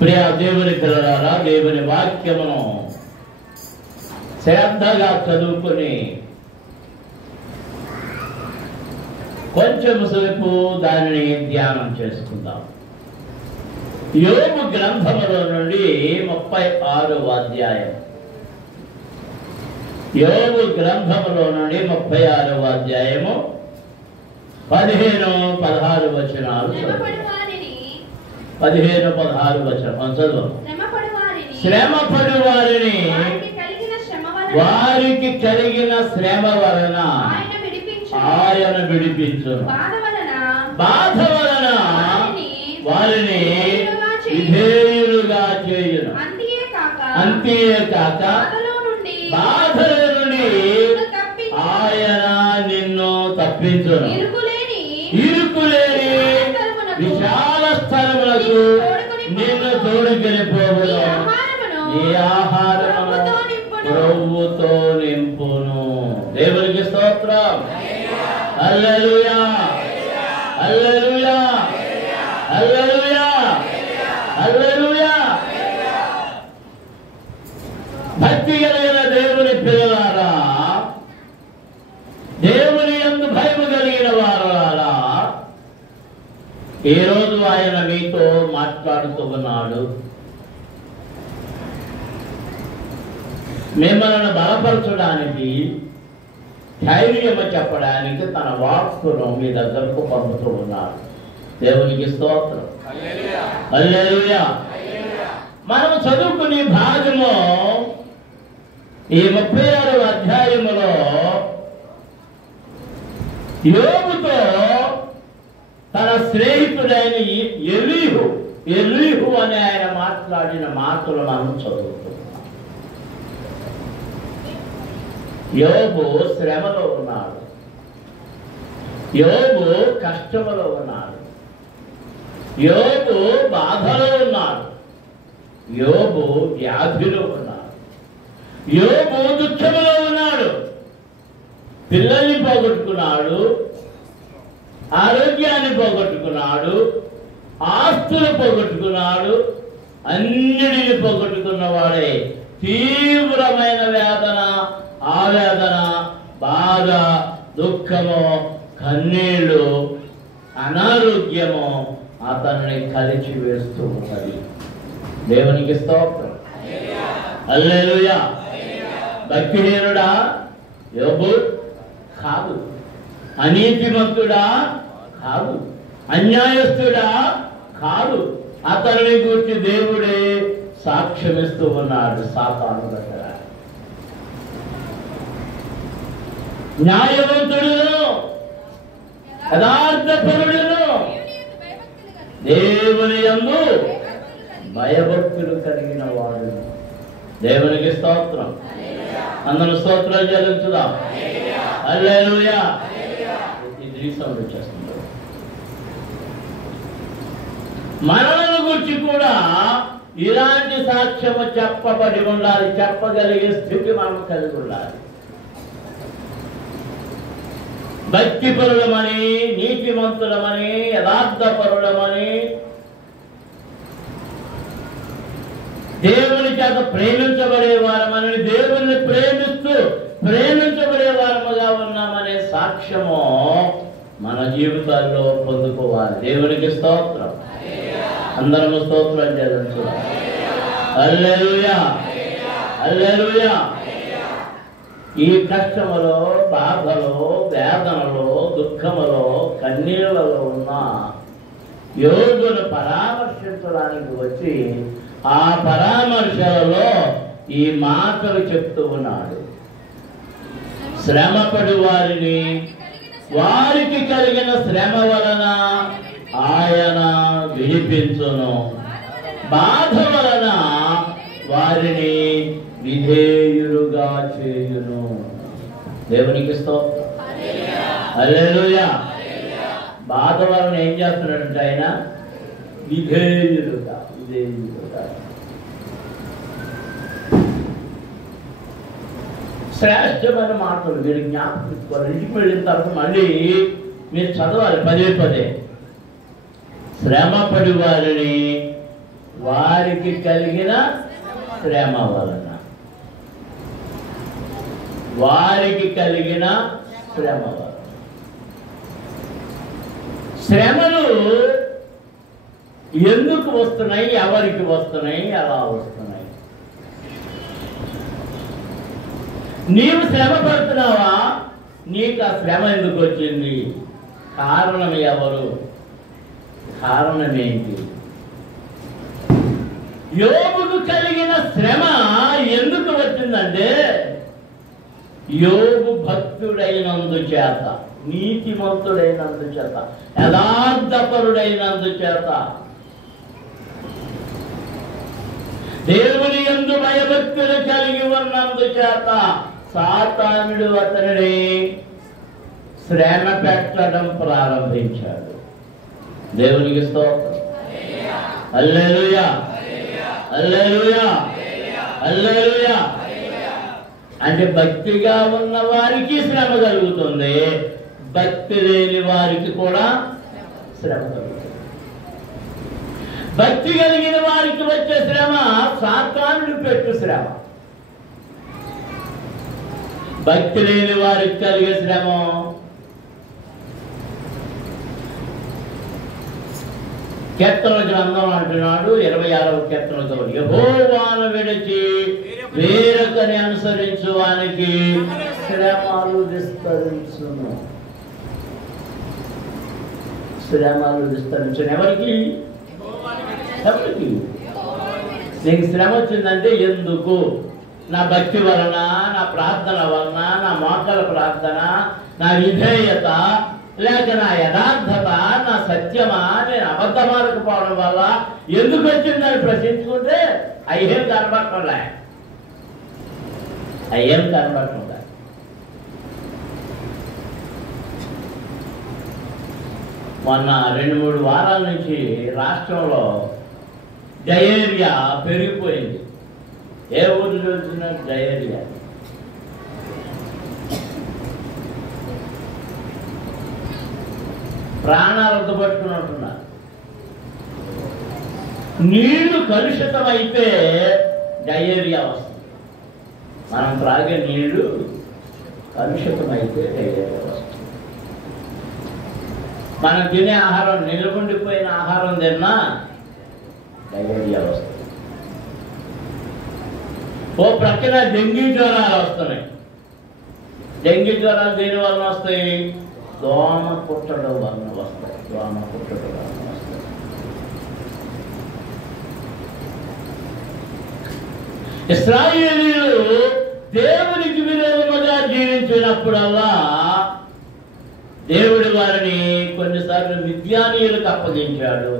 ప్రియ దేవుని పిల్లలారా, దేవుని వాక్యమును శ్రద్ధగా చదువుకొని కొంచెం సేపు దానిని ధ్యానం చేసుకుందాం. యోబు గ్రంథములో నుండి 36వ అధ్యాయం. యోబు గ్రంథములో నుండి 36వ అధ్యాయము 15-16 వచనాలు. 15-16 వచనం చదువు. శ్రమపడు వారిని వారికి కలిగిన శ్రమ వలన ఆయన విడిపించును. బాధ వలన వారిని విధేయులుగా చేయును. అంతేకాక బాధల నుండి ఆయన నిన్ను తప్పించును. ఇరుకులేని విశాల స్థలములకు నిన్ను తోడుకొని పోవును. నీ ఆహారమును ప్రభువుతో నింపును. దేవునికి స్తోత్రం. హల్లెలూయా, హల్లెలూయా, హల్లెలూయా, హల్లెలూయా. భక్తి కలిగిన దేవుని పిల్లలారా, దేవుని యందు భయము కలిగిన వారారా, ఈ రోజు ఆయన మీతో మాట్లాడుతూ ఉన్నాడు. మిమ్మల్ని బలపరచడానికి, ధైర్యము చెప్పడానికి తన వాక్కును మీ దగ్గరకు పంపుతూ ఉన్నాడు. దేవునికి స్తోత్రం. హల్లెలూయా. మనం చదువుకునే భాగము ఈ 36వ అధ్యాయములో యోబుతో తన స్నేహితుడైన ఎలీహు అనే ఆయన మాట్లాడిన మాటలు మనం చదువుతున్నాం. యోబు శ్రమలో ఉన్నాడు. యోబు కష్టములో ఉన్నాడు. యోబు బాధలో ఉన్నాడు. యోబు వ్యాధిలో ఉన్నాడు. యోబు దుఃఖములో ఉన్నాడు. పిల్లల్ని పోగొట్టుకున్నాడు, ఆరోగ్యాన్ని పోగొట్టుకున్నాడు, ఆస్తులు పోగొట్టుకున్నాడు. అన్నిటిని పోగొట్టుకున్నవాడే తీవ్రమైన వేదన, ఆవేదన, బాధ, దుఃఖము, కన్నీళ్లు, అనారోగ్యము అతన్ని కలిచి వేస్తూ ఉన్నది. దేవునికి స్తోత్రం. హల్లెలూయా. భక్తిహీనుడా యోబు కాదు. అనీతిమంతుడా కాదు. అన్యాయస్తుడా కాదు. అతనిని గురించి దేవుడే సాక్ష్యమిస్తూ ఉన్నాడు సాతాను దగ్గర. న్యాయవంతుడును, యథార్థపరుడును, దేవుని యందు భయభక్తులు కలిగిన వాడు. దేవునికి స్తోత్రం. అందరూ స్తోత్రాలు చెల్లించుదాం. హల్లెలూయా. ఇది సౌండ్ వచ్చేస్తుంది. మనలను గురించి కూడా ఇలాంటి సాక్ష్యము చెప్పబడి ఉండాలి. చెప్పగలిగే స్థితి మనం కలిగి ఉండాలి. భక్తిపరులమని, నీతిమంతులమని, యథార్థపరులమని, దేవుని చేత ప్రేమించబడేవారమని, దేవుని ప్రేమిస్తూ ప్రేమించబడేవారముగా ఉన్నామనే సాక్ష్యము మన జీవితాల్లో పొందుకోవాలి. దేవునికి స్తోత్రం. అందరము స్తోత్రం చేయించు. హల్లెలూయా, హల్లెలూయా. ఈ కష్టములో, బాధలో, వేదనలో, దుఃఖములో, కన్నీళ్లలో ఉన్న యోగును పరామర్శించడానికి వచ్చి ఆ పరామర్శలలో ఈ మాటలు చెప్తూ ఉన్నాడు. శ్రమపడు వారిని వారికి కలిగిన శ్రమ వలన ఆయన విడిపించును. బాధ వలన వారిని విధేయులుగా చేయును. దేవునికి స్తోత్రం. హల్లెలూయా. బాధ వలన ఏం చేస్తున్నాడంటే ఆయన విధేయులుగా. శ్రేష్టమైన మాటలు మీరు జ్ఞాపకం ఇంటికి వెళ్ళిన తర్వాత మళ్ళీ మీరు చదవాలి పదే పదే. శ్రమపడి వారిని వారికి కలిగిన శ్రమ వలన. వారికి కలిగిన శ్రమ వలన. శ్రమలు ఎందుకు వస్తున్నాయి, ఎవరికి వస్తున్నాయి, ఎలా వస్తున్నాయి? నీవు శ్రమ పడుతున్నావా? నీకు ఆ శ్రమ ఎందుకు వచ్చింది? కారణం ఎవరు? కారణం ఏంటి? యోబుకు కలిగిన శ్రమ ఎందుకు వచ్చిందంటే, యోబు భక్తుడైనందుచేత, నీతిమంతుడైనందుచేత, యథార్థపరుడైనందుచేత, దేవుని యందు భయభక్తులు కలిగి ఉన్నందుచేత సాతానుడు అతనిని శ్రమ పెట్టడం ప్రారంభించాడు. దేవునికి స్తోత్రం. హల్లెలూయా, హల్లెలూయా, హల్లెలూయా. అంటే భక్తిగా ఉన్న వారికి శ్రమ కలుగుతుంది, భక్తి లేని వారికి కూడా శ్రమ కలుగుతుంది. భక్తి కలిగిన వారికి వచ్చే శ్రమ సాతానుడు పెట్టు శ్రమ. భక్తి లేని వారికి కలిగే శ్రమ కీర్తన గ్రంథం అంటున్నాడు 26వ కీర్తనతో, యెహోవాను విడిచి వేరొకని అనుసరించు వానికి శ్రమలు విస్తరించును. శ్రమలు విస్తరించును. ఎవరికి? ఎవరికి? నీకు శ్రమ వచ్చిందంటే ఎందుకు? నా భక్తి వలన, నా ప్రార్థన వలన, నా మోకాల ప్రార్థన, నా విధేయత, లేక నా యథార్థత, నా సత్యమా, నేను అబద్ధమాడకపోవడం వల్ల ఎందుకు వచ్చిందని ప్రశ్నించుకుంటే అయ్యేం కనబట్టలే, అయ్యేం కనబట్టలే. మొన్న 2-3 వారాల నుంచి రాష్ట్రంలో డయేరియా పెరిగిపోయింది. ఏ ఊరిలో వచ్చిన డయేరియా. ప్రాణాలతో పట్టుకుని ఉంటున్నారు. నీళ్లు కలుషితమైతే డయేరియా వస్తుంది. మనం త్రాగే నీళ్లు కలుషితమైతే డయేరియా వస్తుంది. మనం తినే ఆహారం, నిలబడిపోయిన ఆహారం తిన్నా డయేరియా వస్తుంది. ఓ ప్రక్కన డెంగ్యూ జ్వరాలు వస్తున్నాయి. డెంగ్యూ జ్వరాలు దేని వలన వస్తాయి? దోమ కుట్టడం వలన వస్తాయి. దోమ కుట్టడం వలన వస్తాయి. ఇశ్రాయేలీయులు దేవునికి విరోధముగా జీవించినప్పుడల్లా దేవుడి వారిని కొన్నిసార్లు మిద్యానీయులకు అప్పగించాడు.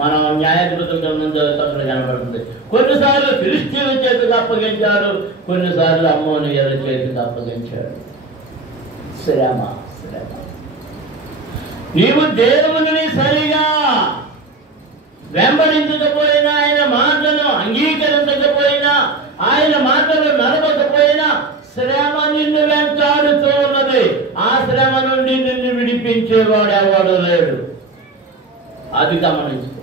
మనం న్యాయాధిపతుల గ్రంథం చదువుతున్నప్పుడు కనబడుతుంది. కొన్నిసార్లు ఫిలిష్తీయుల చేతికి అప్పగించాడు, కొన్నిసార్లు అమ్మోనీయుల చేతికి అప్పగించాడు. శ్రమ, శ్రమ. నీవు దేవుని సరిగా వెంబడించకపోయినా, ఆయన మాటను అంగీకరించకపోయినా, ఆయన మాటలు నడవకపోయినా శ్రమ నిన్ను వెంటాడుతూ ఉన్నది. ఆ శ్రమ నుండి నిన్ను విడిపించేవాడు ఎవడు లేడు. అది గమనించుకోవాలి.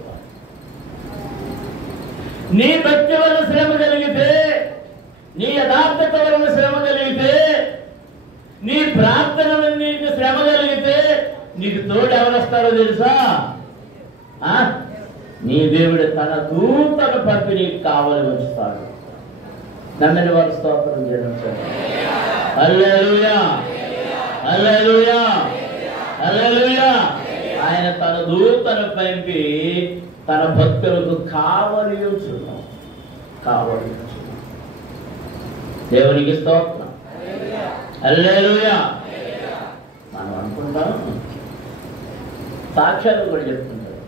నీ భక్తి వల్ల శ్రమ కలిగితే, నీ యథార్థత వలన శ్రమ కలిగితే, నీ ప్రార్థన వల్ల నీకు శ్రమ కలిగితే నీకు తోడు ఎవరొస్తారో తెలుసా? నీ దేవుడు తన దూతను పంపి నీకు కావలి ఉంచుతాడు. నమ్మని వారు స్తోత్రం చేయించారు. హల్లెలూయా, హల్లెలూయా, హల్లెలూయా. ఆయన తన దూతను పంపి తన భక్తులకు కావలి ఉంచును, కావలి ఉంచును. దేవునికి స్తోత్రం. హల్లెలూయా. మనం అనుకుంటాం, సాక్ష్యాలు కూడా చెప్తుంటారు,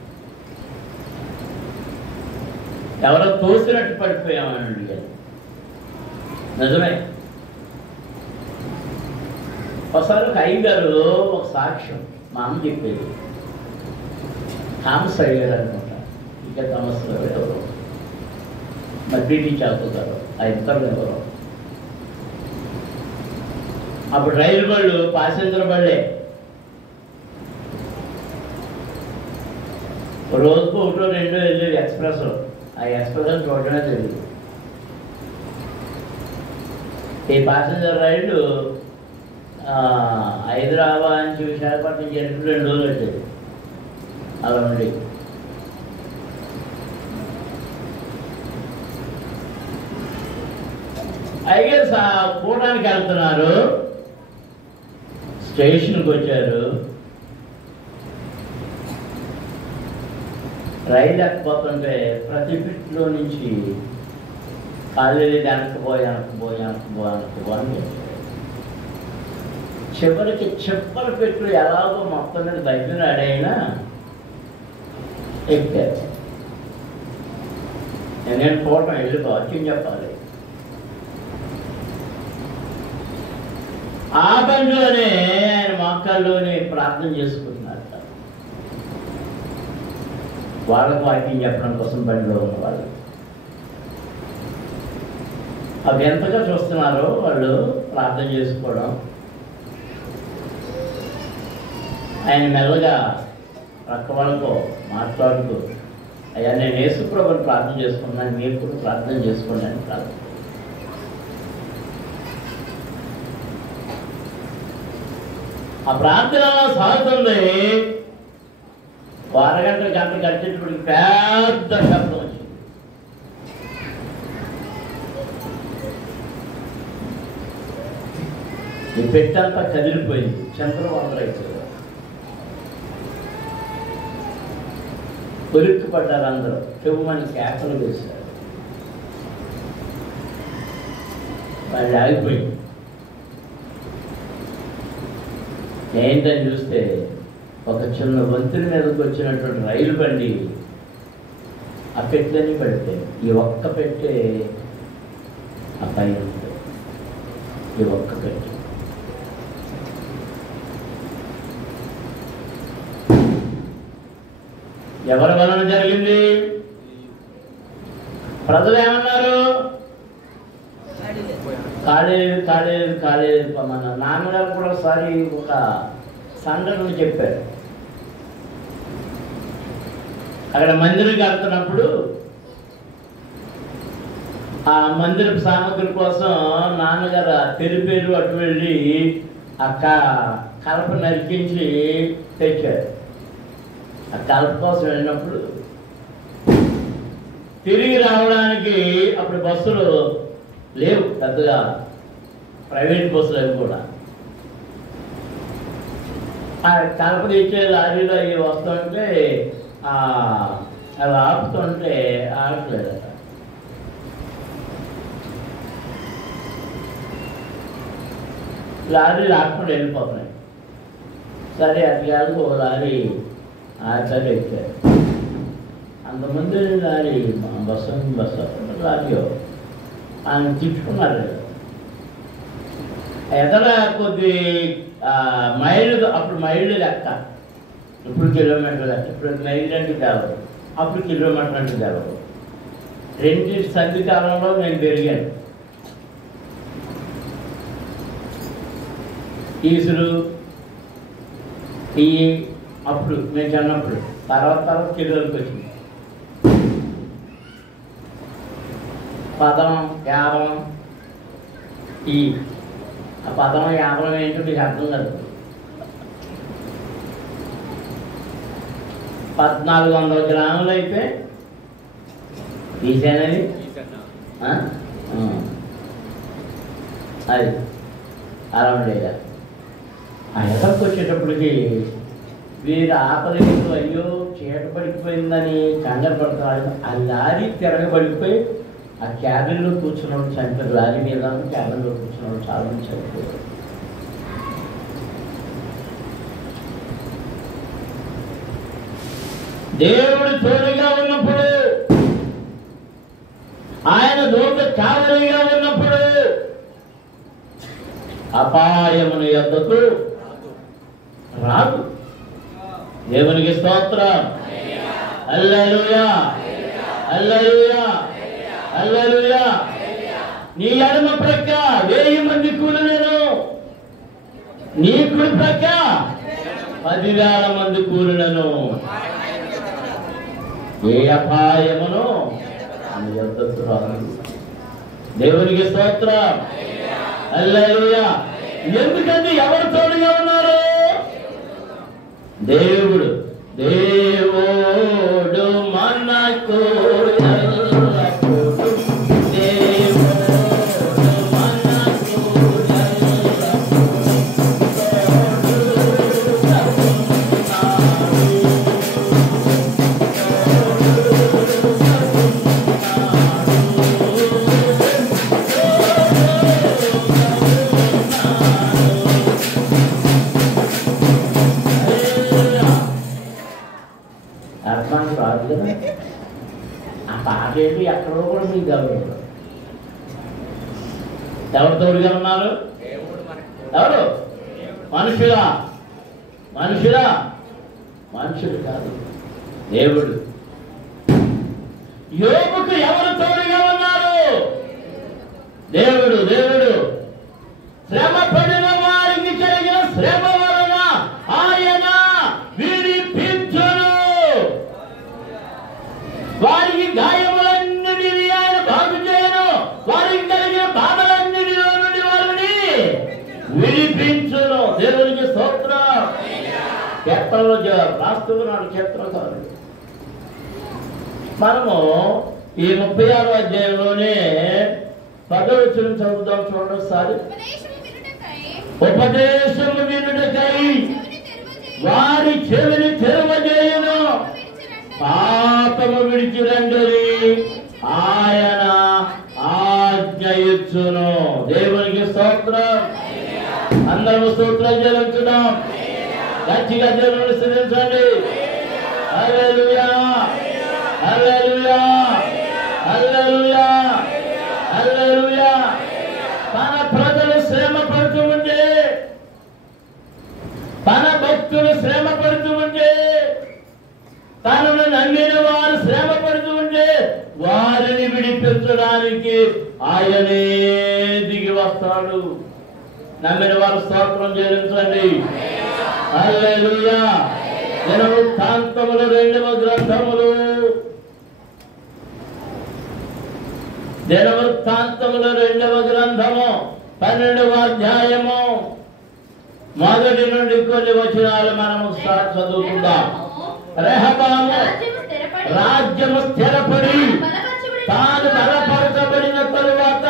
ఎవరో తోసినట్టు పడిపోయామని అడిగారు. నిజమే. ఒకసారి ఒక అయ్యగారు ఒక సాక్ష్యం మా అమ్మ చెప్పేది. థామస్ అయ్యారు అనుకుంటా, ఇంకా థామస్ ఎవరు, మరి బీటీ చదువుతారు ఆ ఇద్దరు ఎవరు. అప్పుడు రైలు బళ్ళు ప్యాసింజర్ బళ్ళే, రోజుకు 1-2 వెళ్ళేవి ఎక్స్ప్రెస్. ఆ ఎక్స్ప్రెస్ చూడడమే తెలియదు. ఈ ప్యాసింజర్ రైలు హైదరాబాద్ నుంచి విశాఖపట్నం జరిపి 2 రోజులు వచ్చేది. అలా ఉండి అయితే కూడానికి వెళ్తున్నారు, స్టేషన్కి వచ్చారు, రైలు ఎక్కకపోతుంటే ప్రతి పిట్లో నుంచి కాలేజీ వెనక్కిపోయి చివరికి చెప్పల పెట్లు ఎలాగో మొత్తం మీద దగ్గర అడైనా ఎక్కారు. నేను పోవటం వెళ్ళి వాక్యం చెప్పాలి. ఆ పనిలోనే ఆయన మోకాల్లోనే ప్రార్థన చేసుకుంటున్నారు. వాళ్ళకు వాక్యం చెప్పడం కోసం బండిలో ఉన్న వాళ్ళు అవి ఎంతగా చూస్తున్నారో వాళ్ళు ప్రార్థన చేసుకోవడం. ఆయన మెల్లగా పక్క వాళ్ళతో మాట్లాడుతూ, అయ్యా నేను యేసుప్రభుని ప్రార్థన చేసుకున్నాను, మీరు కూడా ప్రార్థన చేసుకోండి అని ప్రార్థన. ఆ ప్రార్థన సాగుతుంది. అరగంట గంట గడిచేటప్పటికి పెద్ద శబ్దం వచ్చింది. ఈ పెట్టంతా కదిలిపోయింది. చంద్రవందరైతే ఉలిక్కి పడ్డారు అందరూ. చెవుమని కేకలు వేశారు. వాళ్ళు ఆగిపోయింది. ఏంటని చూస్తే ఒక చిన్న వంతుని మీదకి వచ్చినటువంటి రైలు బండి ఆ పెట్టెని పెడితే ఈ ఒక్క పెట్టే ఆ పైన ఈ ఒక్క పెట్టె ఎవరి వలన జరిగింది? ప్రజలు ఏమన్నారు? కాలేదు కాలేదు కాలేదు. మన నాన్నగారు కూడా ఒకసారి ఒక సంఘటన చెప్పారు. అక్కడ మందిరం కడుతున్నప్పుడు ఆ మందిరపు సామగ్రి కోసం నాన్నగారు తెలిపేరు అటు వెళ్ళి అక్క కలప నరికించి తెచ్చారు. ఆ కలప కోసం వెళ్ళినప్పుడు తిరిగి రావడానికి అప్పుడు బస్సులు లేవు పెద్దగా, ప్రైవేట్ బస్సులు అవి కూడా. ఆ కలప తెచ్చే లారీలో అవి వస్తుంటే అవి ఆపుతుంటే ఆగట్లేదు. లారీలు ఆకుండా వెళ్ళిపోతున్నాయి. సరే అటు ఓ లారీ ఆచారు ఎక్కారు. అంతమంది లారీ బస్సు లారీ ఆయన తిట్టుకున్నారు. ఎదర కొద్ది మైళ్ళు, అప్పుడు మైళ్ళు లెక్క, ఇప్పుడు కిలోమీటర్ లెక్క. ఇప్పుడు మైళ్ళు అంటే తెలవదు, అప్పుడు కిలోమీటర్ అంటే తెలవదు. 2 సంధి కాలంలో నేను పెరిగాను. ఈసులు ఈ అప్పుడు నేను చిన్నప్పుడు, తర్వాత కిలోలకు వచ్చింది. పదం యాభం, ఈ ఆ పదం యాభం ఏంటో మీకు అర్థం కాదు. 1400 గ్రాములు అయితే తీసేనది అది అరవడేగా. ఆ ఎదరికి వచ్చేటప్పటికి వీరు ఆపలేదు. అయ్యో చీట పడిపోయిందని కంగారు పడుతున్నారు. ఆ లారీ తిరగబడిపోయి ఆ క్యాబిన్లో కూర్చున్నాడు చనిపోయారు. లారీ మీద క్యాబిన్లో కూర్చున్నాడు, చాలా మంది చనిపోయారు. దేవుడు తోడుగా ఉన్నప్పుడు, ఆయన దూత కావలిగా ఉన్నప్పుడు అపాయమును యొద్దకు రాదు. దేవునికి స్తోత్రం. హల్లెలూయా హల్లెలూయా హల్లెలూయా. నీ ఎడమ ప్రక్క 1000 మంది కూలినను, నీ కుడి ప్రక్క 10,000 మంది కూలినను ఏ అపాయమును దేవునికి స్తోత్రం. హల్లెలూయా. ఎందుకంటే ఎవరు తోడుగా ఉన్నారు? దేవుడు. దేవుడు మనకు ఆ పాట ఏంటి ఎక్కడో కూడా మీకు గౌరవం. ఎవరు తోడుగా ఉన్నారు? ఎవరు? మనుషులా? మనుషులా? మనుషులు కాదు, దేవుడు. యోబుకు ఎవరు తోడుగా ఉన్నారు? దేవుడు. దేవుడు శ్రమ పడిన వారికి కలిగిన శ్రమ వలన ఆయన విడిపించును. వారికి గాయములన్నిటినీ ఆయన బాగు చేయను. వారికి కలిగిన బాధలన్నిటిలో నుండి వారిని విడిపించును. దేవునికి స్తోత్రం. కీర్తనలో రాస్తూ ఉన్నాడు కీర్తనకారుడు. మనము ఈ 36వ అధ్యాయంలోనే 10వ వచనం చదువుదాం. చూడండి ఒకసారి. ఉపదేశము వినుటకై వారి చెవిని తెరవజేయును, పాపము విడిచి రండి ఆయన ఆజ్ఞ ఇచ్చును. దేవునికి స్తోత్రం. అందరూ స్తోత్రం చెల్లించుదాం. గట్టిగా దేవుని స్తుతించండి. హల్లెలూయా, హల్లెలూయా, హల్లెలూయా, హల్లెలూయా. తన ప్రజలు శ్రమ పడుతూ ఉంటే, తన భక్తులు శ్రమ పడుతూ ఉంటే, తనను నమ్మిన వారు శ్రమ పడుతూ ఉంటే వారిని విడిపించడానికి ఆయనే దిగి వస్తాడు. నమ్మిన వారు స్తోత్రం చెల్లించండి. హల్లెలూయా. దినవృత్తాంతములు 2వ గ్రంథములు, దినవృత్తాంతములు 2వ గ్రంథము 12వ అధ్యాయము మొదటి నుండి కొన్ని వచనాలు మనము చదువుకుందాం. రెహబాము రాజ్యము స్థిరపడి తాను బలపరచబడిన తరువాత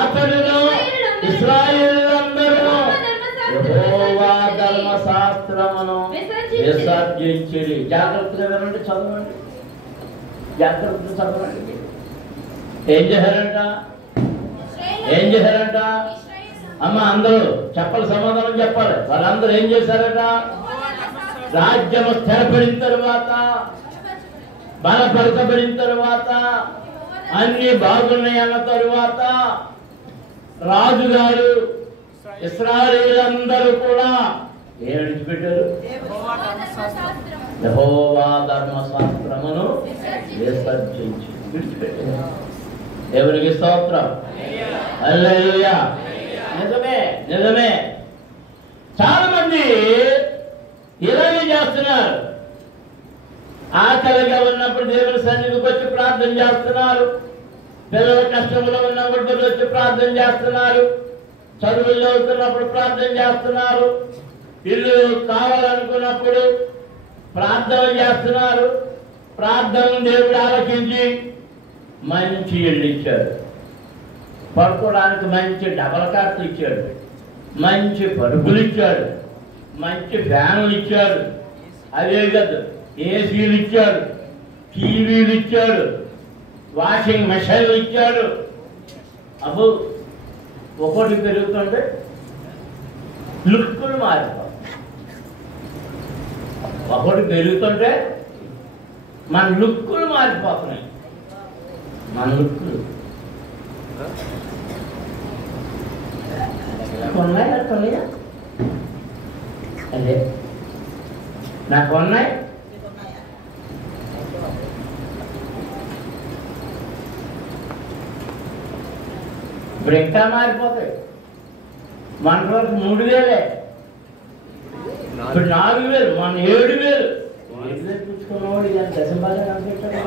అతడును ఇశ్రాయేలులందరూ యెహోవా ధర్మశాస్త్రమును విసర్జించిరి. జాగ్రత్తగా వినండి, చదవండి, జాగ్రత్తగా చదవండి. ఏం చేశారంట? ఏం చేశారంట? అమ్మ అందరూ చెప్పాలి, సమాధానం చెప్పాలి. వాళ్ళందరూ ఏం చేశారట? రాజ్యము స్థిరపడిన తరువాత, బలపరచబడిన తరువాత, అన్ని బాగున్నాయి అన్న తరువాత రాజుగారు ఇశ్రాయేలీయులందరూ కూడా ఏం విడిచిపెట్టారు? యెహోవా ధర్మశాస్త్రమును విసర్జించి విడిచిపెట్టారు. దేవునికి స్తోత్రం. హల్లెలూయా. నిజమే, నిజమే. చాలా మంది ఇలాగే చేస్తున్నారు. ఆకలిగా ఉన్నప్పుడు దేవుని సన్నిధికి వచ్చి ప్రార్థన చేస్తున్నారు. పిల్లల కష్టంలో ఉన్నప్పుడు వచ్చి ప్రార్థన చేస్తున్నారు. చదువులు చదువుతున్నప్పుడు ప్రార్థన చేస్తున్నారు. ఇల్లు కావాలనుకున్నప్పుడు ప్రార్థన చేస్తున్నారు. ప్రార్థన దేవుడు ఆలకించి మంచి ఇల్లు ఇచ్చాడు, పడుకోవడానికి మంచి డబల్ కాట్లు ఇచ్చాడు, మంచి పరుపులు ఇచ్చాడు, మంచి ఫ్యాన్లు ఇచ్చాడు, అదే కదా ఏసీలు ఇచ్చాడు, టీవీలు ఇచ్చాడు, వాషింగ్ మెషిన్లు ఇచ్చాడు. అబ్బు ఒకటి పెరుగుతుంటే లుక్కులు మారిపోతాయి. ఒకటి పెరుగుతుంటే మన లుక్కులు మారిపోతున్నాయి. మన లుక్కులు ఉన్నాయి, అట్లా అదే నాకు ఉన్నాయి. ఇప్పుడు ఇంకా మారిపోతాయి. మన రోజు 3000, ఇప్పుడు 4000, మన 7000. పుచ్చుకున్నవాడు ఇదని దశంబాగా కనిపెట్టాడు.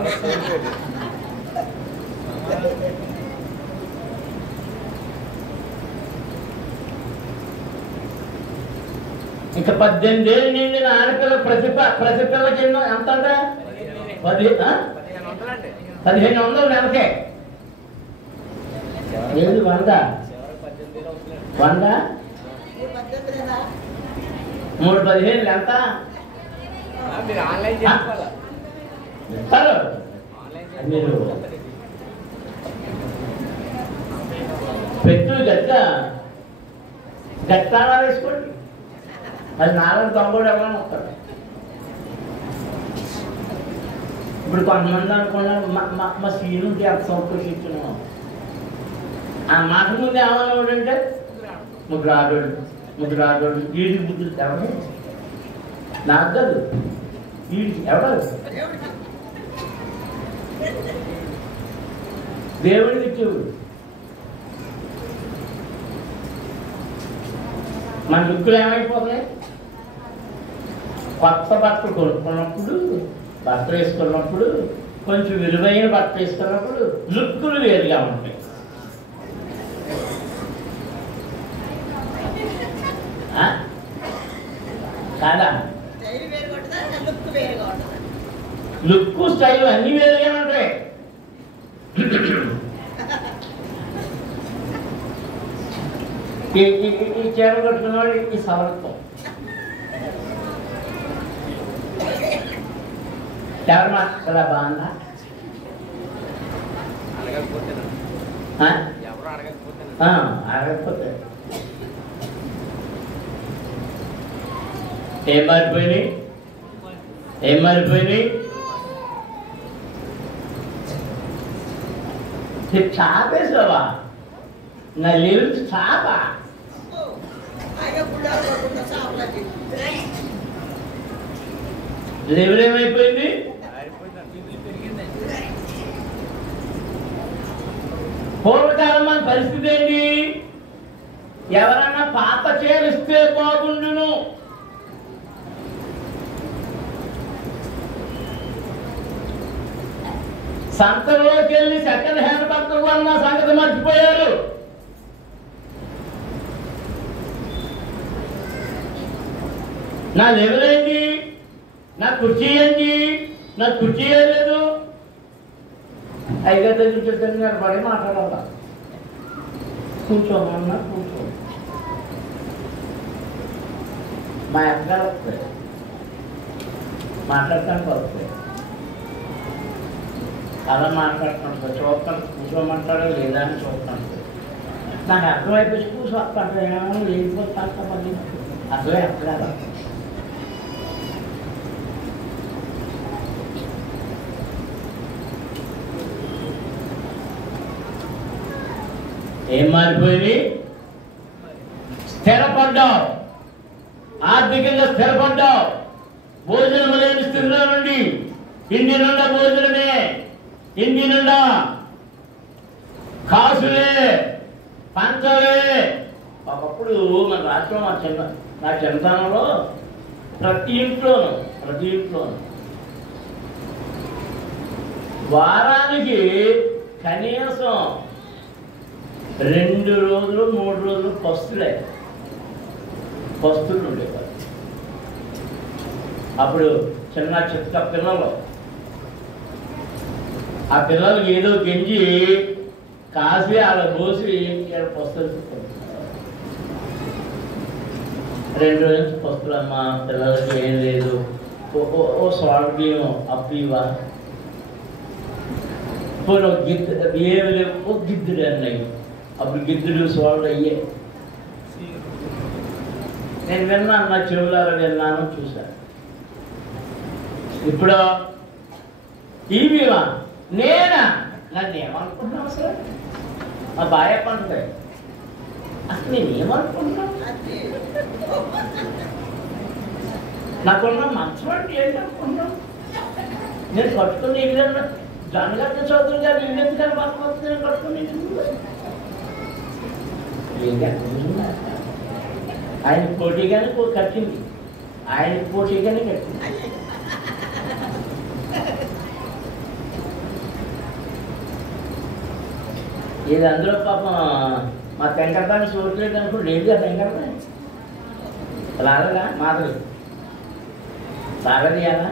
ఇంకా 18 ఏళ్ళు నిండిన ఆడపిల్ల ప్రతి పిల్లకి ఎంత అంట? 1500 నెలకే. ఏది 100 315 ఎంత ఇస్తారు? మీరు పెట్టులు గట్టాలా వేసుకోండి. అది 4 ఎవరైనా వస్తారు. ఇప్పుడు కొంతమంది అనుకున్నారు మా సీనుకి ఎంత సంతోషిస్తున్నాం. ఆ మాట ముందు ఏమన్నాడు అంటే ముద్రాడు వీడికి బుద్ధులు ఎవరు? నాకు కాదు, వీడికి ఎవరు? దేవుడికి ఇచ్చేవాడు. మన లుక్కులు ఏమైపోతున్నాయి? కొత్త బట్టలు కొనుక్కున్నప్పుడు, బట్టలు వేసుకున్నప్పుడు, కొంచెం విలువైన బట్టలు వేసుకున్నప్పుడు లుక్కులు వేరుగా ఉంటాయి. కాదా? లుక్ స్టైల్ అన్ని వేరుగా ఉంటాయి. ఈ చీర కట్టుకున్నవాడు ఈ సవరత్వం ఎవరు మాట్లాడారా? బాగుందా? అడగకపోతే ఏం మారిపోయినాయి? చాపేసావా? నా లేదు చాప. లెవెల్ ఏమైపోయింది? పూర్వకాలం మన పరిస్థితి ఏంటి? ఎవరన్నా పాత చేరిస్తే బాగుండును. సంతలోకి వెళ్ళి సెకండ్ హ్యాండ్ బట్టలు కొన్న సంగతి మర్చిపోయారు. నా లెవెల్ ఏంటి? నా కుర్చీ ఏంటి? నా కుర్చీ లేదు. ఐదు దగ్గర చెప్తాను గారు పడి మాట్లాడాల. కూర్చోమన్నా కూర్చో. మా అక్కగారు వస్తాయి మాట్లాడటానికి వస్తాయి. అలా మాట్లాడుతున్నాడు చూస్తాను. కూర్చోమంటాడు లేదా అని చూస్తాను. నాకు అర్థమైపోయి కూర్చోస్తాను లేకపోతే మళ్ళీ అసలే అక్కడ ఏం మారిపోయింది? స్థిరపడ్డావు, ఆర్థికంగా స్థిరపడ్డావు. భోజనం లేని స్థితిలో నుండి ఇంటి నిండా భోజనమే, ఇంటి నిండా కాసులే, పంచలే. ఒకప్పుడు మన రాష్ట్రం నా చిన్నతనంలో ప్రతి ఇంట్లోనూ వారానికి కనీసం 2 రోజులు 3 రోజులు పస్తులు ఉండేవారు. అప్పుడు చిన్న చిత్త పిల్లలు, ఆ పిల్లలకి ఏదో గెంజి కాసి అలా పోసి పస్తులు 2 రోజుల నుంచి పస్తులమ్మా పిల్లలకి ఏం లేదు, ఓ సాల్ట్ బియ్యం అప్పు ఇవ్వ, పోనీ ఒక ఏమి లేవు, ఒక గిద్దుడు అన్నాయి. అప్పుడు గిద్దుడు సాల్ట్ అయ్యే నేను విన్నాను, నా చెవులారా విన్నాను, చూశాను. ఇప్పుడు ఈ బీమా నేనా? నన్ను ఏమనుకుంటున్నావు అసలు? మా బాయ్ పండుగ అసలు నేనేమనుకుంటున్నాను? నాకున్న మంచం అంటే ఏంటనుకుంటున్నాను? నేను కట్టుకుని ఇల్లు జనగట్ట చౌదరి గారు ఇల్లు ఎందుకని పట్టుకొస్తుంది? నేను కట్టుకుని ఆయన పోటీగానే కట్టింది, ఆయన పోటీగానే కట్టింది. ఇది అందులో పాపం మా వెంకటరాని చూడలేదు అనుకో, లేదు కదా వెంకటరాని రాలేదా మాటలు సాగదీయాలా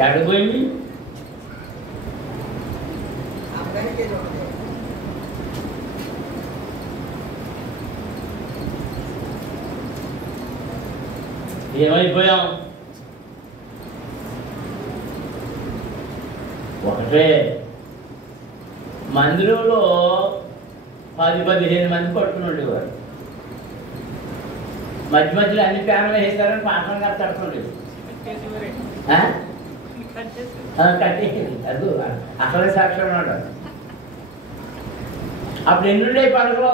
ఎక్కడికి పోయింది ఏమైపోయాం ఒకటే మందిరంలో 10-15 మంది పట్టుకుని ఉండేవారు. మధ్య మధ్యలో అన్ని ఫ్యాన్లు వేసారని పాఠం గారు తడుతుండేది. కట్టేది అది అసలే సాక్షి ఉన్నాడు. అప్పుడు ఎన్నుండే పండుగలో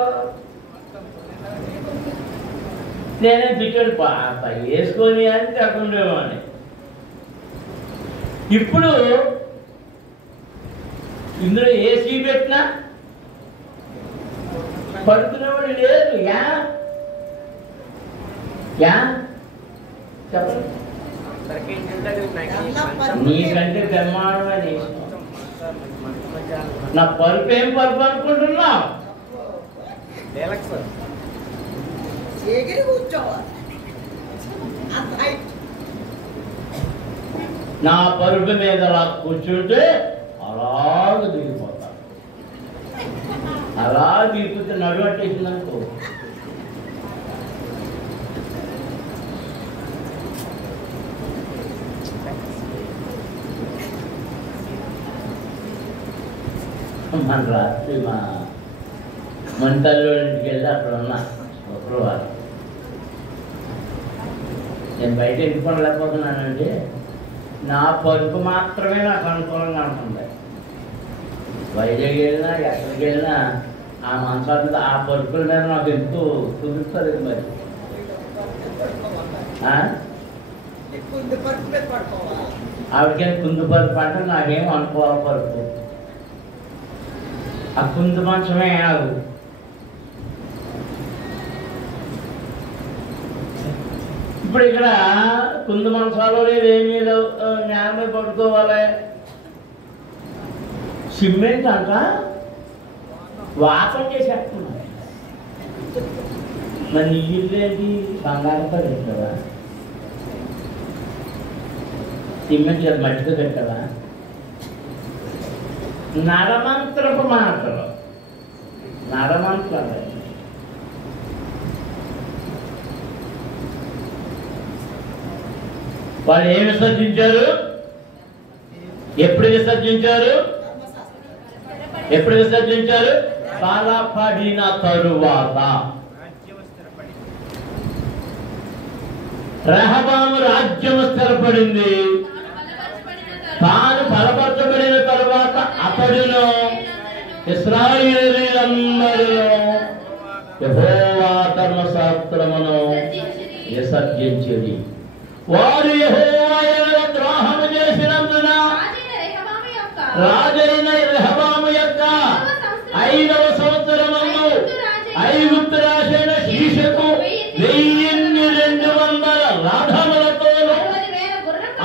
నేనే తిట్టాడు వేసుకొని అని తడుతుండేవాడిని. ఇప్పుడు ఇందులో ఏసీ పెట్టినా పడుకునేవాడు లేదు. చెప్పండి నీకంటే బ్రహ్మాండమని నా పరుపు ఏం పరుపు అనుకుంటున్నావు? నా పరుపు మీద అలా కూర్చుంటే అలాగ దిగిపోతా. అలా దిగిపోతే నడువట్టేసిందనుకో మన రాత్రి మా మంటల్లో ఇంటికి వెళ్ళి అక్కడ ఉన్నా శుక్రవారం. నేను బయట ఎంచుకోలేకపోతున్నానంటే నా పరుపు మాత్రమే నాకు అనుకూలంగా ఉంటుంది. వైజాగ్ వెళ్ళినా ఎక్కడికి వెళ్ళినా ఆ మంచాల ఆ పరుపుల మీద నాకు ఎంతో కుదురుతుంది. మరి ఆవిడకేం కుందు పరుపు అంటే నాకేం అనుకోవాలి పరుపు. ఆ కుందు మంచమే ఆగు. ఇప్పుడు ఇక్కడ కుందు మంచాలు లేదు, ఏమీ లేవు, నేల పడుకోవాలి. సిమెంట్ అంట వాతం చేసేస్తున్నారు. మరి నీ ఇల్లు ఏంటి బంగారం పెట్టావా? సిమెంట్ అది మట్టితో పెట్టావా? నడమంత్రపు మాటలు నడమంత్రాలు. వాళ్ళు ఏమి విసర్జించారు? ఎప్పుడు విసర్జించారు? ఎప్పుడు విసర్జించారు? బలపడిన తరువాత. రెహబాము రాజ్యం స్థిరపడింది. తాను బలపరచబడిన తరువాత అతడును ఇశ్రాయేలీయులందరిలో యెహోవా ధర్మశాస్త్రమును విసర్జించిరి. వారు యెహోవా యందు ద్రోహము చేసినందున రాజైన రెహబాము యొక్క 5వ సంవత్సరమందు ఐగుప్తు రాజైన షీషకు 1200 రథములతోను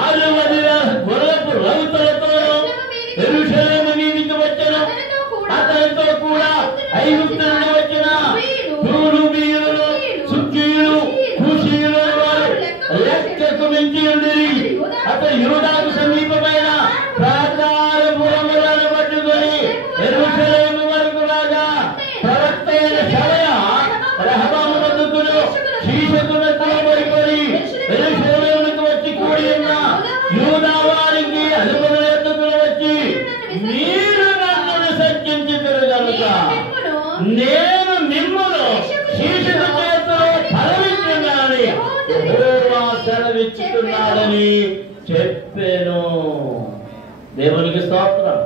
60,000 గుర్రపు రౌతులతోను యెరూషలేము మీదికి వచ్చిన అతనితో కూడా ఐగుప్తు నుండి వచ్చిన తూరుబీయులు, సుక్కీయులు, కూషీయులు వారు లెక్కకు మించి ఉండిరి. అతడు యూదాకు సమీపమైన ప్రాకారపురములను పట్టుకొని యెరూషలేము వరకు రాగా ప్రవక్త అయిన షమయా రెహబాము వద్దకును షీషకును తలబడుకొని యెరూషలేమునకు వచ్చి కూడి ఉన్న యూదా వారికి అధిపతుల యొద్దకు వచ్చి, మీరు నన్ను విసర్జించితిరి గనుక నేను మిమ్మును షీషకు చేతిలో ఫలమిచ్చున్నానని యెహోవా సెలవిచ్చుతున్నాడని చెప్పాను. దేవునికి స్తోత్రం.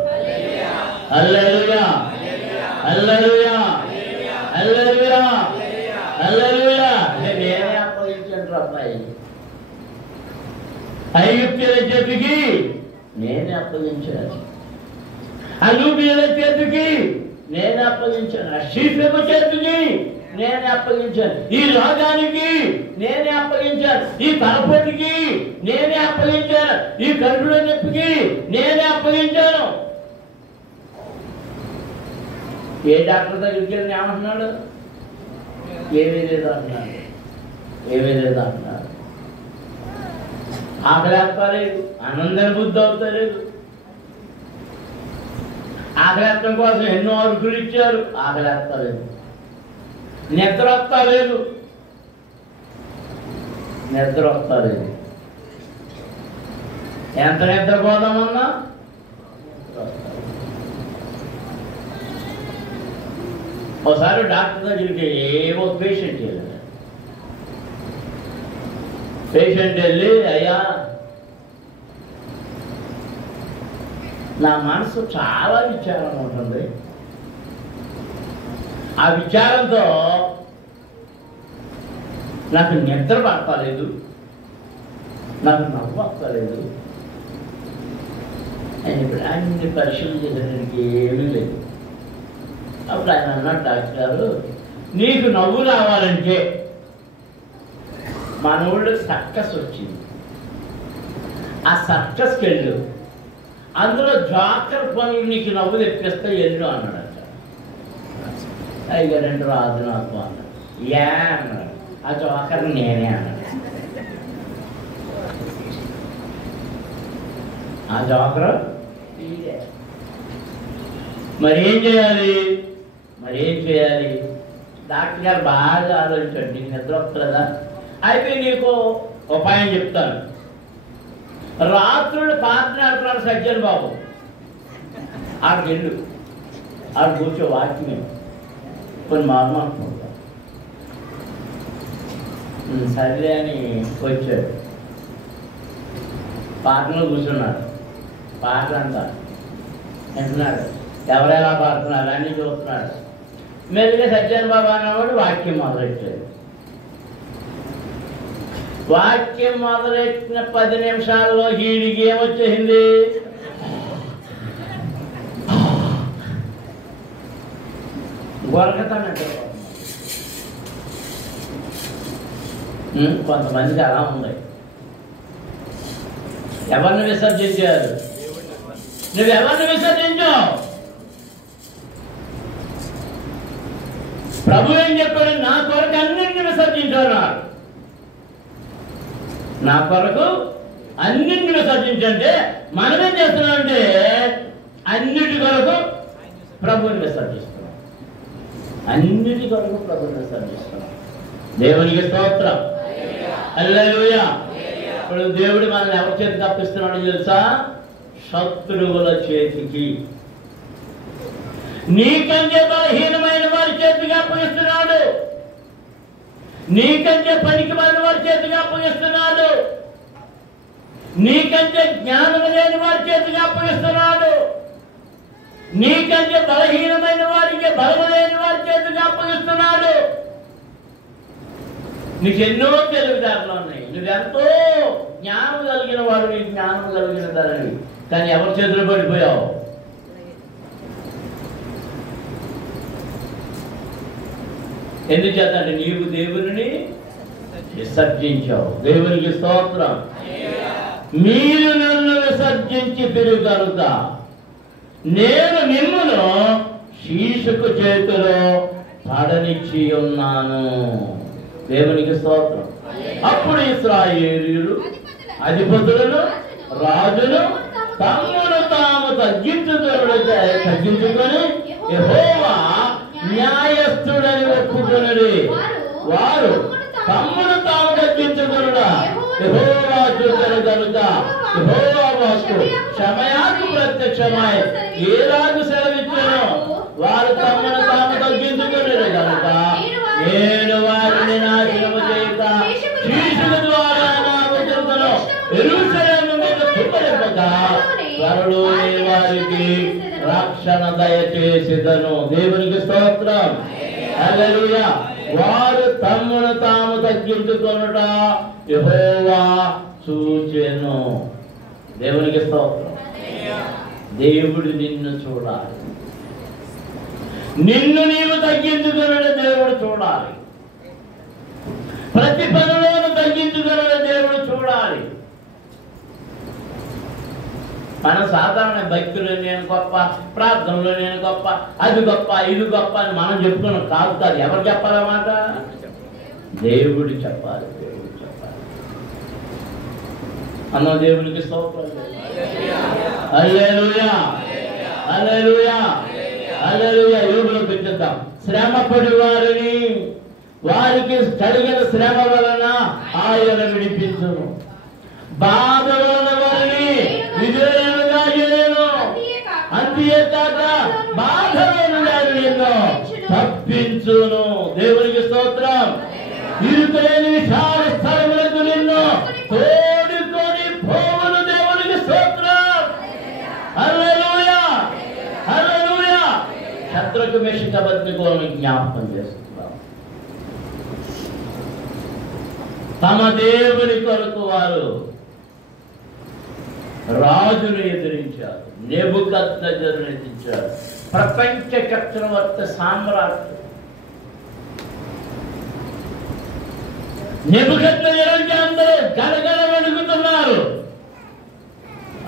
హల్లెలూయా, హల్లెలూయా, హల్లెలూయా, హల్లెలూయా. నేనే అప్పగించాను అబ్బాయి. ఐగుప్తీయుల చేతికి నేనే అప్పగించాను, అనూబీయుల చేతికి నేనే అప్పగించాను, షీషకు చేతికి నేనే అప్పగించాను, ఈ రాగానికి నేనే అప్పగించాను, ఈ తలపోటికి నేనే అప్పగించాను, ఈ కరుడు నొప్పికి నేనే అప్పగించాను. ఏ డాక్టర్ దగ్గరికి వెళ్ళి ఏమంటున్నాడు? ఏమీ లేదు అంటున్నాడు. ఏమీ లేదు అంటున్నాడు. ఆకలి వేస్తలేదు, ఆనందం బుద్ధి అవుతలేదు. ఆకలేత్తం కోసం ఎన్నో అరుకులు ఇచ్చారు, ఆకలేస్తలేదు. నిద్ర వస్తలేదు, నిద్ర వస్తలేదు. ఎంత నిద్రపోదామన్నా ఒకసారి డాక్టర్ దగ్గరికి ఏవో పేషెంట్ వెళ్ళాడు. పేషెంట్ వెళ్ళి, అయ్యా నా మనసు చాలా విచారంగా ఉంటుంది, ఆ విచారంతో నాకు నిద్ర పడతలేదు, నాకు నవ్వు వస్తలేదు అని ఇప్పుడు అన్ని పరీక్షలు చేసేదానికి ఏమీ లేదు. అప్పుడు ఆయన అన్నాడు, డాక్టర్ గారు నీకు నవ్వు రావాలంటే మన ఊళ్ళో సర్కస్ వచ్చింది, ఆ సర్కస్కి వెళ్ళు, అందులో జోకర్ పనులు నీకు నవ్వు తెప్పిస్తే వెళ్ళు అన్నాడు. ఇక రెండు రాదు నాకు అన్నాడు. యా అన్నాడు. ఆ జోకర్ నేనే అన్నాడు. ఆ జోకర్ మరేం చేయాలి? మరేం చేయాలి? డాక్టర్ గారు బాగా ఆలోచించాడు. నీకు నిద్ర వస్తుందా? అయితే నీకు ఉపాయం చెప్తాను. రాత్రులు పాత్ర సజ్జన్ బాబు ఆడికి వెళ్ళు, ఆడు కూర్చో, వాక్యం కొన్ని మాట్లాడుకుంటా. సరే అని వచ్చాడు. పాటలో కూర్చున్నాడు. పాట అంతా వింటున్నాడు. ఎవరెలా పాడుతున్నారు అన్నీ చూస్తున్నాడు. మెల్లిగా సజ్జన్ బాబు అన్నవాడు వాక్యం మొదలెట్టాడు. వాక్యం మొదలెట్టిన 10 నిమిషాల్లో వీడికి ఏమొచ్చేసింది? గొరకతానంటే కొంతమందికి అలా ఉంది. ఎవరిని విసర్జించారు? నువ్వెవరిని విసర్జించావు? ప్రభు ఏం చెప్పాడు? నా కొరకు అన్నింటిని విసర్జించారు. నా కొరకు అన్నింటిని విసర్జించంటే మనమేం చేస్తున్నామంటే అన్నిటి కొరకు ప్రభుని విసర్జిస్తున్నాం. అన్నిటి కొరకు ప్రభుని విసర్జిస్తున్నాం. దేవునికి స్తోత్రం. హల్లెలూయా. ఇప్పుడు దేవుడు మనల్ని ఎవరి చేతికి అప్పిస్తున్నాడో తెలుసా? శత్రువుల చేతికి, నీకంటే బలహీనమైన వారి చేతికి అప్పగిస్తున్నాడు. నీకంటే పనికి మాలిన వారి చేతికి అప్పగిస్తున్నాడు. నీకంటే జ్ఞానం లేని వారి చేతికి అప్పగిస్తున్నాడు. నీకంటే బలహీనమైన వారికి బలము లేని వారి చేతికి అప్పగిస్తున్నాడు. నీకు ఎన్నో తెలివిదారులు ఉన్నాయి. నువ్వెంతో జ్ఞానం కలిగిన వాడు, నీ జ్ఞానం కలిగిన ధరని, కానీ ఎవరి చేతిలో పడిపోయావు? ఎందుచేత అంటే నీవు దేవుని విసర్జించావు. దేవునికి స్తోత్రం. మీరు నన్ను విసర్జించి తిరుగలుగుతా, నేను మిమ్మును శీర్షకు చేతిలో పడనిచ్చి ఉన్నాను. దేవునికి స్తోత్రం. అప్పుడు ఇశ్రాయేలీయులు అధిపతులను రాజులు తమ్మును తాము తగ్గించుకొని యెహోవా న్యాయస్థుడని ఒప్పుకొనుడి. వారు తమ్మును తాము తగ్గించుకొనుడా యెహోవా చూచెను గనుక యెహోవా వాక్కు షమయాకు ప్రత్యక్షమై ఏ రాజు సెలవిచ్చెనో వారు తమ్మును తాము తగ్గించుకొనుడి గనుక నేను వారిని నాశనము చేయక శీర్షుల ద్వారా నా వచనమును యెరూషలేము మీద కుమ్మరింపక త్వరలోనే వారికి రక్షణ దయచేసిదను. దేవునికి స్తోత్రం. హల్లెలూయా. వారు తమ్మును తాము తగ్గించుకొనుట యెహోవా చూచెను. దేవునికి స్తోత్రం. దేవుడు నిన్ను చూడాలి, నిన్ను నీవు తగ్గించుకున్న దేవుడు చూడాలి. ప్రతి పనిలోనూ తగ్గించుకున్న దేవుడు చూడాలి. మన సాధారణ భక్తులు నేను గొప్ప, ప్రార్థనలో నేను గొప్ప, అది గొప్ప, ఇది గొప్ప అని మనం చెప్పుకున్నాం. కాదు. ఎవరు చెప్పాలన్నమాట? దేవుడు చెప్పాలి. దేవుడు చెప్పాలి. అన్న దేవునికి స్తోత్రం. హల్లెలూయా, హల్లెలూయా, హల్లెలూయా. యోగులో పెట్టేద్దాం. శ్రమపడి వారిని, వారికి కలిగిన శ్రమ వలన ఆయన విడిపించును. బాధ వలన వారిని విజయంగా చేయను. అంతేకాక బాధలను నిన్ను తప్పించును. దేవునికి స్తోత్రం. ఇరుకైన విశాల స్థలములకు నిన్ను తోడుకొని పోవును. దేవునికి స్తోత్రం. హల్లెలూయా, హల్లెలూయా. శత్రుకు మేషక అబేద్నెగోను జ్ఞాపకం చేస్తున్నాం. తమ దేవుని కొరకు వారు రాజును ఎదిరించారు, నెబుకద్నెజరును ఎదిరించారు. ప్రపంచ చక్రవర్తి సామ్రాట్ నెబుకద్నెజరుకి అందరూ గలగల వణుకుతున్నారు.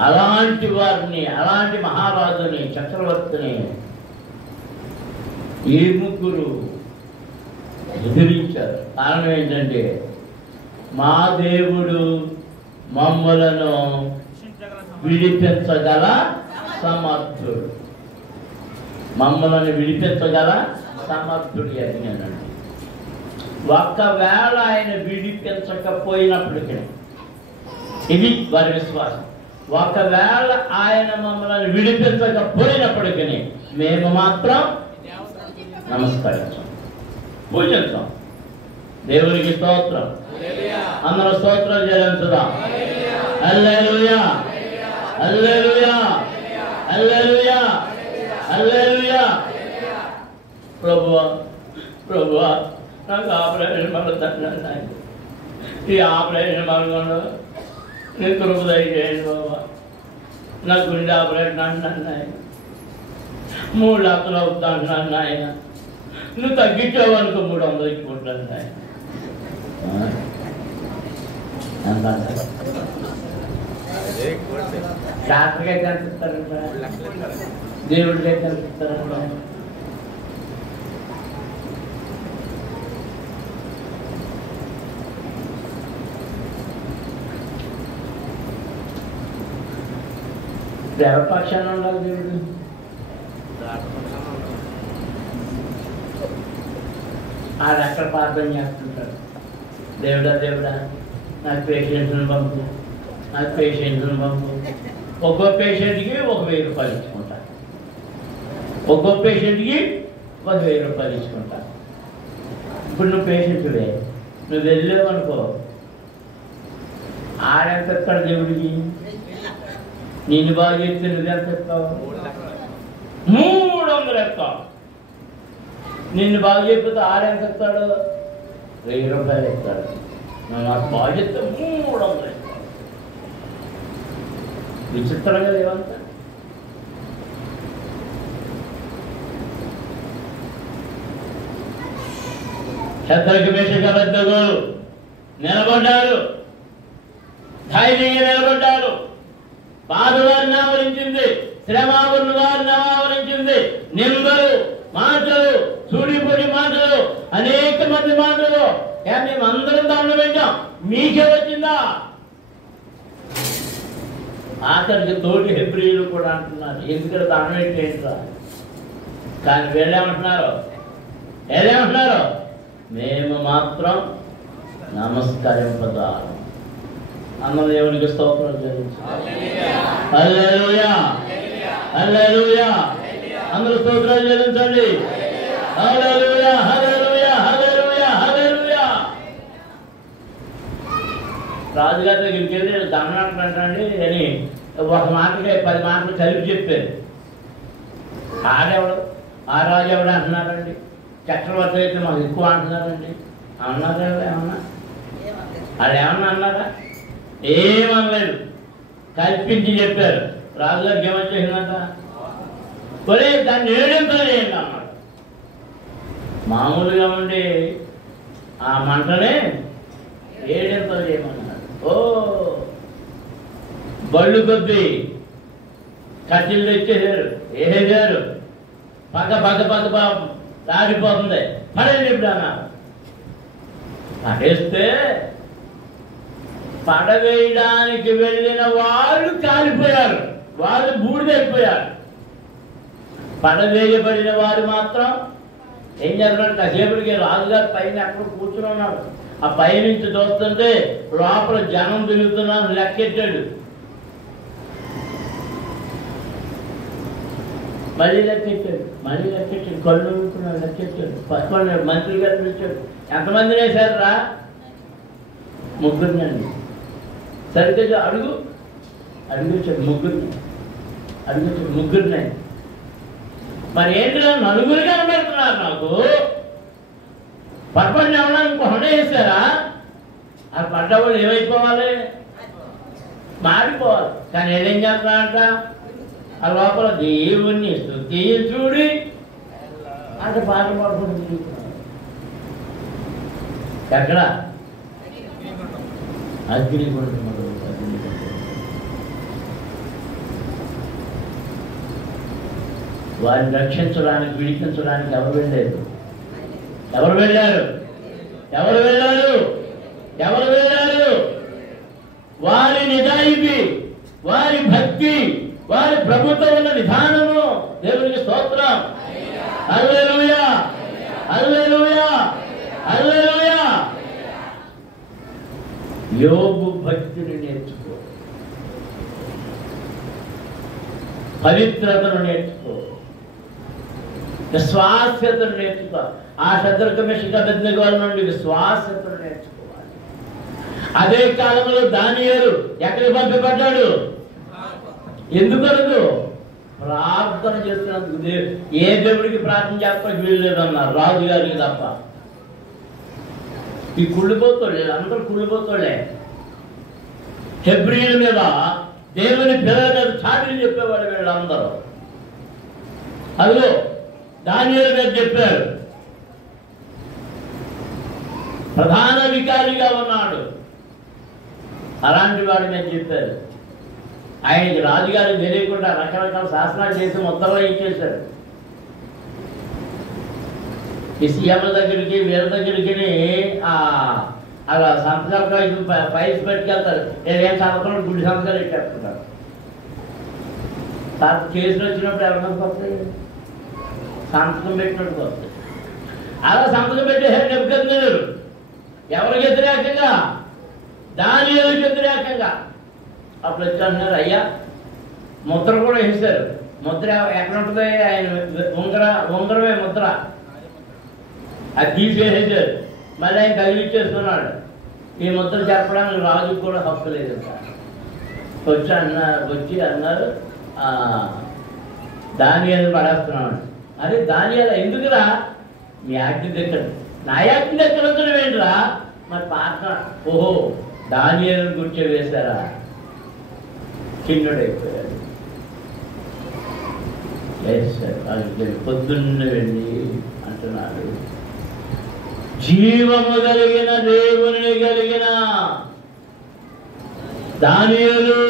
అలాంటి వారిని, అలాంటి మహారాజుని, చక్రవర్తిని ఈ ముగ్గురు ఎదిరించారు. కారణం ఏంటంటే మా దేవుడు మమ్మలను విడిపించగల సమర్థుడు, మమ్మల్ని విడిపించగల సమర్థుడు అడిగానండి. ఒకవేళ ఆయన విడిపించకపోయినప్పటికీ, ఇది వారి విశ్వాసం, ఒకవేళ ఆయన మమ్మల్ని విడిపించకపోయినప్పటికీ మేము మాత్రం నమస్కరించాం, పూజించాం. దేవునికి స్తోత్రం. అందరూ స్తోత్రం చెల్లించుదాం. హల్లెలూయా, హల్లెలూయా, హల్లెలూయా, హల్లెలూయా. ప్రభువా, ప్రభువా, నాకు ఆపరేషన్ మళ్ళీ ఈ ఆపరేషన్ మళ్ళీ నీ కృప దయచేయండి బాబా. నా గుండె ఆపరేషన్ అంటున్నాను ఆయన, 3 లక్షలు అవుతా అంటున్నాను ఆయన. నువ్వు తగ్గించావనుకో 300 ఇచ్చుకుంటాను ఆయన. శాస్త్రగా కనిపిస్తారంట, దేవుడిగా కనిపిస్తారంట. దేవపక్షాన్ని ఉండాలి దేవుడు. ఆడెక్కడ ప్రార్థన చేస్తుంటాడు, దేవుడా దేవుడా నాకు పేషెంట్ని పంపు, నాకు పేషెంట్ని పంపు. ఒక్కో పేషెంట్కి 1000 రూపాయలు ఇచ్చుకుంటా, ఒక్కో పేషెంట్కి 10,000 రూపాయలు ఇచ్చుకుంటా. ఇప్పుడు నువ్వు పేషెంట్వే, నువ్వు వెళ్ళావు అనుకో, ఆడెంత ఎత్తాడు దేవుడికి? నిన్ను బాగా చెప్తే నువ్వెంత ఎత్తావు? 300 ఎత్తావు. నిన్ను బాగా చెప్పితే ఆడెంత ఎత్తాడు? 1000 రూపాయలు ఎత్తాడు. నాకు బాగా చెప్తే 300 ఎత్తాడు. విచిత్రంగా లేవంతా. శత్రుకు మేషక అబేద్నెగోలు నిలబడ్డారు, ధైర్యంగా నిలబడ్డారు. బాధ వారిని ఆవరించింది, శ్రమ వారిని ఆవరించింది. నిందలు, మాటలు, చూడిపొడి మాటలు, అనేక మంది మాటలు. మేము అందరం దాంట్లో పెట్టాం, మీకే వచ్చిందా? ఆఖరికి తోటి హెబ్రీలు కూడా అంటున్నారు, ఎందుకంటే దాని ఏంట్రా? కానీ వీళ్ళేమంటున్నారు, మేము మాత్రం నమస్కరింపదాం. అన్న దేవునికి స్తోత్రం చెల్లించాలి. హల్లెలూయా, హల్లెలూయా. అందరూ స్తోత్రాలు చెల్లించండి. హల్లెలూయా, హల్లెలూయా, హల్లెలూయా, హల్లెలూయా. రాజుగారి దగ్గరికి వెళ్ళి దండం అంటానండి అని ఒక మాటకే 10 మాటలు కలిపి చెప్పారు. ఆడెవడు, ఆ రాజు ఎవడు అంటున్నారండి. చక్రవర్తి అయితే మాకు ఎక్కువ అంటున్నారండి. అన్నారా? ఏమన్నా ఆడేమన్నా అన్నారా? ఏమనలేదు, కల్పించి చెప్పారు. రాజుగారికి ఏమని చేసిందంట? ఒరే దాన్ని ఏడింతలేండి అన్నాడు. మామూలుగా ఉండి ఆ మంటనే ఏడింతలు చేయమన్నాడు. ఓ బళ్ళు కొద్ది కట్టెలు తెచ్చేసారు, వేసేసారు, పక్క రాడిపోతుంది. పడేది ఇప్పుడు అన్నారు. పడేస్తే పడవేయడానికి వెళ్ళిన వాళ్ళు కాలిపోయారు, వాళ్ళు బూడిదైపోయారు. పడవేయబడిన వారు మాత్రం ఏం చేస్తున్నారు? కాసేపటికి రాజుగారు పైన ఎక్కడ కూర్చుని ఉన్నాడు. ఆ పైనుంచి చూస్తుంటే లోపల జనం తిరుగుతున్నారు. లెక్కెట్టాడు, మళ్ళీ లెక్కెట్టాడు, కళ్ళు ఊరుకున్నాడు, లెక్కెట్టాడు. పట్టుకున్నాడు, మంత్రి గారు పిలిచాడు. ఎంతమందిని వేశారు రా? ముగ్గురినండి. సరిగ్గా అడుగుచ్చాడు ముగ్గురిని. మరి ఏంటి నలుగురు కనబడుతున్నారు నాకు? పర్పండి ఏమన్నా ఇంకో హొండ వేసారా? ఆ పడ్డవాళ్ళు ఏమైపోవాలి? మాడిపోవాలి. కానీ ఏం చేస్తున్నారంట? ఆ లోపల దేవుణ్ణి స్తుతించుడి అంటే పాట పాడుకుంటూ తిరుగుతున్నారు. ఎక్కడ? అగ్నిగుండం. వారిని రక్షించడానికి, విడిపించడానికి ఎవరు వెళ్ళారు? వారి నిజాయితీ, వారి భక్తి, వారి ప్రభుత్వం ఉన్న విధానము. దేవునికి స్తోత్రం. హల్లెలూయా, హల్లెలూయా, హల్లెలూయా. యోబు భక్తిని నేర్చుకో, పవిత్రతను నేర్చుకో, విశ్వాస్యతను నేర్చుకో. ఆ శత్రుక మెషిక బెద్నెగోల నుండి విశ్వాస్యతను నేర్చుకోవాలి. అదే కాలంలో దానియేలు ఎక్కడికి పంపబడ్డాడు? ఎందుకనదు? ప్రార్థన చేస్తున్నందుకు. ఏ దేవుడికి ప్రార్థన చేస్తానికి వీల్లేదన్నారు, రాజుగారికి తప్ప. ఈ కుళ్ళిపోతాడు, అందరూ కుళ్ళిపోతాడే. హెబ్రీల మీద, దేవుని పిల్లల మీద చాటిలు చెప్పేవాడు వీళ్ళందరూ. అదిగో దానియేలు మీద చెప్పారు. ప్రధాన వికారిగా ఉన్నాడు, అలాంటి వాడి మీద చెప్పారు. ఆయనకి రాజుగారు తెలియకుండా రకరకాల శాసనాలు చేసి మొత్తంలో ఇచ్చేశారు. ఈ సీఎంల దగ్గరికి, వీళ్ళ దగ్గరికి అలా సంతకాలు ఫైల్స్ పెట్టుకెళ్తారు. నేనేం సంతకం గుడి సంతకాలు ఎట్టేస్తుంటారు. కేసులు వచ్చినప్పుడు ఎవరికైనా వస్తాయి? సంతకం పెట్టినట్టు వస్తాయి. అలా సంతకం పెట్టేసారు నెబుకద్నెజరు. ఎవరికి వ్యతిరేకంగా? దానియేలుకి వ్యతిరేకంగా. అప్పుడు వచ్చి అయ్యా ముద్ర కూడా వేశారు. ముద్ర ఎక్కడ ఉంటుంది? ఆయన ఉంగరమే ముద్ర. అది తీసేసారు. మళ్ళీ ఆయన తగిలిచ్చేస్తున్నాడు. ఈ ముద్ర చెప్పడానికి రాజుకు కూడా హక్కు లేదు. వచ్చి అన్నారు దానియేలు పడేస్తున్నాడు. అరే దానియేలు ఎందుకురా? మీ యాక్టి దగ్గర, నా యాక్టి దగ్గర ఏంటిరా? మరి పాట ఓహో దానియేలు గుర్చే వేశారా? చిన్నుడైపోయాడు. పొద్దున్న వెళ్ళి అంటున్నాడు, జీవము కలిగిన దేవుని కలిగిన దానియేలు,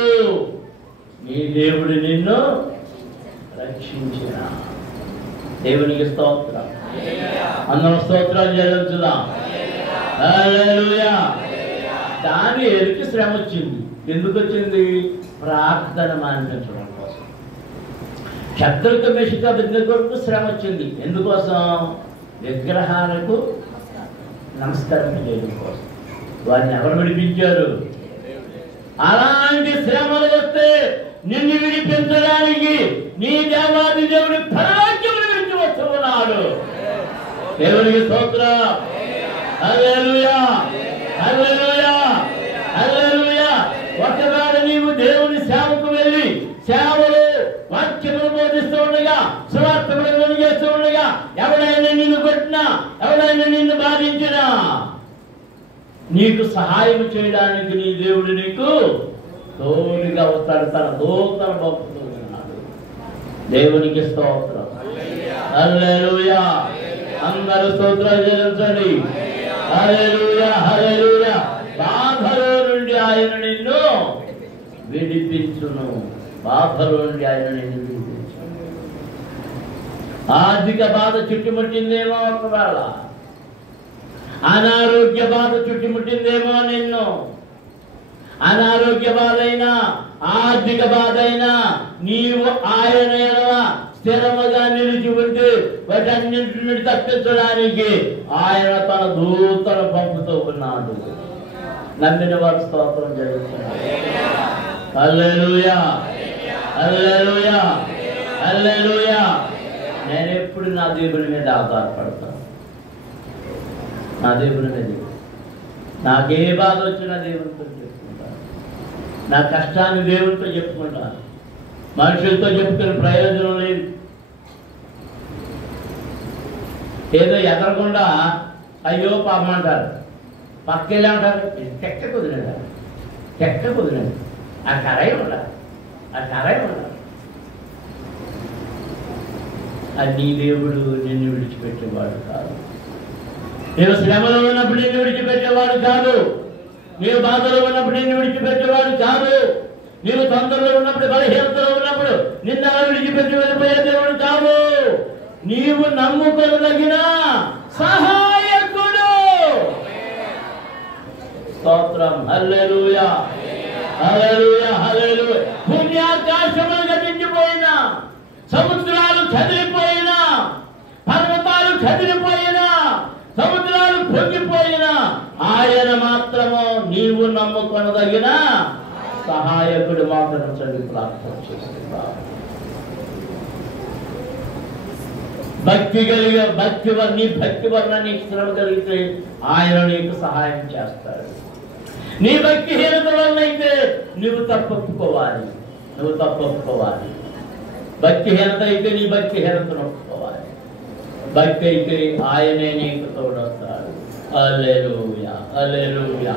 నీ దేవుడు నిన్ను రక్షించిన. దేవునికి స్తోత్రం. అందరం స్తోత్రాలు చెల్లించుదాం. హల్లెలూయా. దానియేలుకి శ్రమ వచ్చింది. ఎందుకు వచ్చింది? ప్రార్థన మానిపించడం కోసం. శత్రుక మెషిక బెద్నెగోకు శ్రమ వచ్చింది. ఎందుకోసం? విగ్రహాలకు నమస్కారం చేయడం కోసం. వారిని ఎవరు విడిపించారు? అలాంటి శ్రమలు వస్తే నిన్ను విడిపించడానికి నీ దేవాది దేవుడి పరవాక్యమును విడిచి వస్తున్నాడు. దేవునికి స్తోత్రం. హల్లెలూయా, హల్లెలూయా, హల్లెలూయా. ఒకవేళ నీవు దేవుని సేవకు వెళ్ళి సేవలు వాక్యములు బోధిస్తూ ఉండగా, సువార్త ప్రకటన చేస్తూ ఉండగా ఎవడైనా నిన్ను కొట్టినా, ఎవడైనా నిన్ను బాధించినా నీకు సహాయం చేయడానికి నీ దేవుడు నీకు తోడుగా వస్తాడు. తన దూతను పంపుతూ ఉన్నాడు. దేవునికి స్తోత్రం. హల్లెలూయా. అందరూ స్తోత్రాలు చెల్లించండి. హల్లెలూయా, హల్లెలూయా. బాధలో నుండి ఆయన నిన్ను విడిపించును. బాధలో నుండి ఆయన నిన్ను విడిపించాడు. ఆర్థిక బాధ చుట్టుముట్టిందేమో, ఒకవేళ అనారోగ్య బాధ చుట్టుముట్టిందేమో నిన్ను. అనారోగ్య బాధ అయినా ఆర్థిక బాధ అయినా నీవు ఆయన స్థిరముగా నిలిచి ఉంటే వాటన్నింటి నుండి తప్పించడానికి ఆయన తన దూతను పంపుతూ ఉన్నాడు. నమ్మిన వారు స్తోత్రం జరుగుతున్నారు. హల్లెలూయా, హల్లెలూయా, హల్లెలూయా. నేను ఎప్పుడు నా దేవుని మీద ఆధారపడతాను. నా దేవుని మీద నాకే బాధ వచ్చినా దేవునితో చెప్పుకుంటాను. నా కష్టాన్ని దేవునితో చెప్పుకుంటాను. మనుషులతో చెప్పుకునే ప్రయోజనం లేదు. ఏదో ఎదరకుండా అయ్యో పాపం అంటారు, పక్కెళ్ళి అంటారు చెక్క కుదిరేదా, చెక్క కుదిరేది, ఆ కరై ఉండాలి, ఆ కరై ఉండాలి. అది నీ దేవుడు నిన్ను విడిచిపెట్టేవాడు కాదు. నీవు శ్రమలో ఉన్నప్పుడు నిన్ను విడిచిపెట్టేవాడు కాదు. నీవు బాధలో ఉన్నప్పుడు నిన్ను విడిచిపెట్టేవాడు కాదు. నీవు తొందరలో ఉన్నప్పుడు, బలహీనతలో ఉన్నప్పుడు నిన్ను విడిచిపెట్టి వెళ్ళిపోయే దేవుడు కాదు. నీవు నమ్ముకొనదగిన సహాయకుడు. స్తోత్రం. హల్లెలూయా, హల్లెలూయా, హల్లెలూయా. పుణ్యాకాశములు గతించిపోయినా, సముద్రాలు చదిరిపోయినా, పర్వతాలు చదిరిపోయినా, సముద్రాలు పొంగిపోయినా ఆయన మాత్రము నీవు నమ్ముకొనదగిన సహాయకుడు మాత్రం చదివి ప్రార్థన చేస్తున్నారు. భక్తి కలిగే భక్తి వల్ల నీకు శ్రమ కలిగితే ఆయన నీకు సహాయం చేస్తాడు. నీ భక్తిహీనత వల్ల అయితే నువ్వు తప్పొప్పుకోవాలి. భక్తిహీనత అయితే నీ భక్తిహీనతను ఒప్పుకోవాలి. భక్తి అయితే ఆయనే నీకు తోడొస్తాడు. హల్లెలూయా, హల్లెలూయా.